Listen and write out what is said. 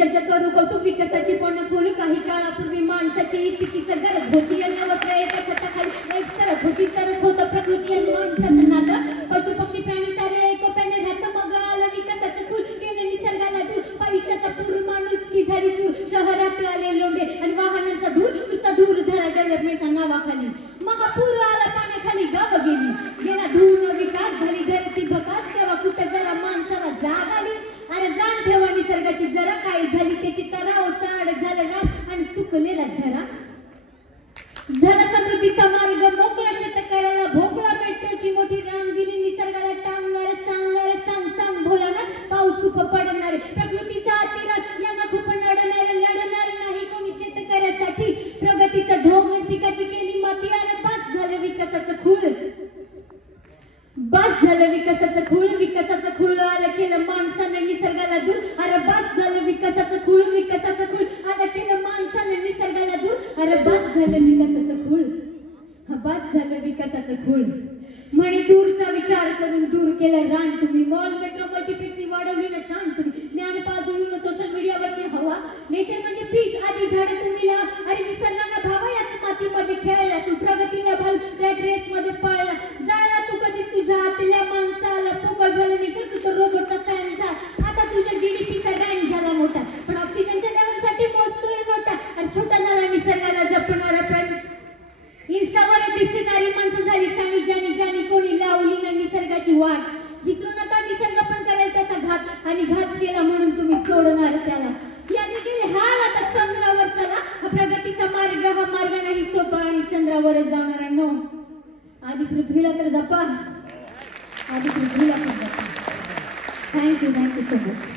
जग करू कौतुक विकासाची पण खोलू काही काळापूर्वी माणसाची इतकीच गरज होती अन्नवस्त्र एका छताखाली एक तरच होती तरच होतं प्रकृती आणि माणसाचं नातं पशु पक्षी प्राणी सारे एकोप्याने राहतं मग आलं विकासाचं फुल गेलं निसर्गाला दूर पैशाचा पूर माणूस की झाली चूर शहरात आले लोंढे आणि वाहनांचा धूर नुसता दूर झाला डेव्हलपमेंटच्या नावाखाली महापूर आला पाण्याखाली गावं गेली गेला धूळ विकास झाली धरती बकास तेव्हा कुठे जरा माणसाला जाग आली अरे जाण ठेवा निसर्गाची जरा काय झाली त्याची तराव साड झालं रात आणि सुकलेला झरा झाला समृद्धीचा मार्ग मोकळा शेतकऱ्याला भोकळा मेट्रोची मोठी रांग दिली निसर्गाला टांगणार सांगणार सांग सांग भोलानाथ पाऊस खूप पडणार प्रकृतीचा अतिरात यांना खूप लढणार नाही कोणी शेतकऱ्यासाठी प्रगतीचं ढोंग पिकाची केली माती आणि बस झालं विकासाचं खूळ बस झालं विकासाचं खूळ आलं केलं माणसानं निसर्गाला दूर अरे बस झालं विकासाचं खूळ आलं केलं माणसानं निसर्गाला दूर अरे बस झालं विकासाचं खूळ बस झालं विकासाचं खूळ म्हणे दूरचा विचार करून दूर केलं रान तुम्ही मॉल मेट्रो मल्टीप्लेक्स वाढवली ना शान तुम्ही ज्ञान पाजून सोशल मीडियावरती हवा नेचर म्हणजे पीस आधी झाडे तुम्ही लाव अरे निसर्गाला भावा याच मातीमध्ये खेळला तू प्रगतीला भल त्या ड्रेस मध्ये पळला जायला तू कधीच तुझ्या आतल्या माणसाला पोकळ झालं निसर्ग तू तो रोबोटचा फॅन झाला आता तुझ्या जीडीपीचा रँक झाला मोठा पण ऑक्सिजनच्या लेवलसाठी मोजतोय मोठा आणि छोटा झाला निसर्गाला जपणारा पण इंस्टावर दिसणारी माणसं झाली शाणी ज्यानी कोणी लावली ना निसर्गाची वाट विसरू नका निसर्ग पण करेल त्याचा घात आणि घात केला म्हणून तुम्ही सोडणार त्याला याने केले हाल आता चंद्रावर चला हा प्रगतीचा मार्ग हा मार्ग नाही सोपा आणि चंद्रावर जाणारा नो आधी पृथ्वीला तर जपा आधी पृथ्वीला पण जपा थँक्यू सो मच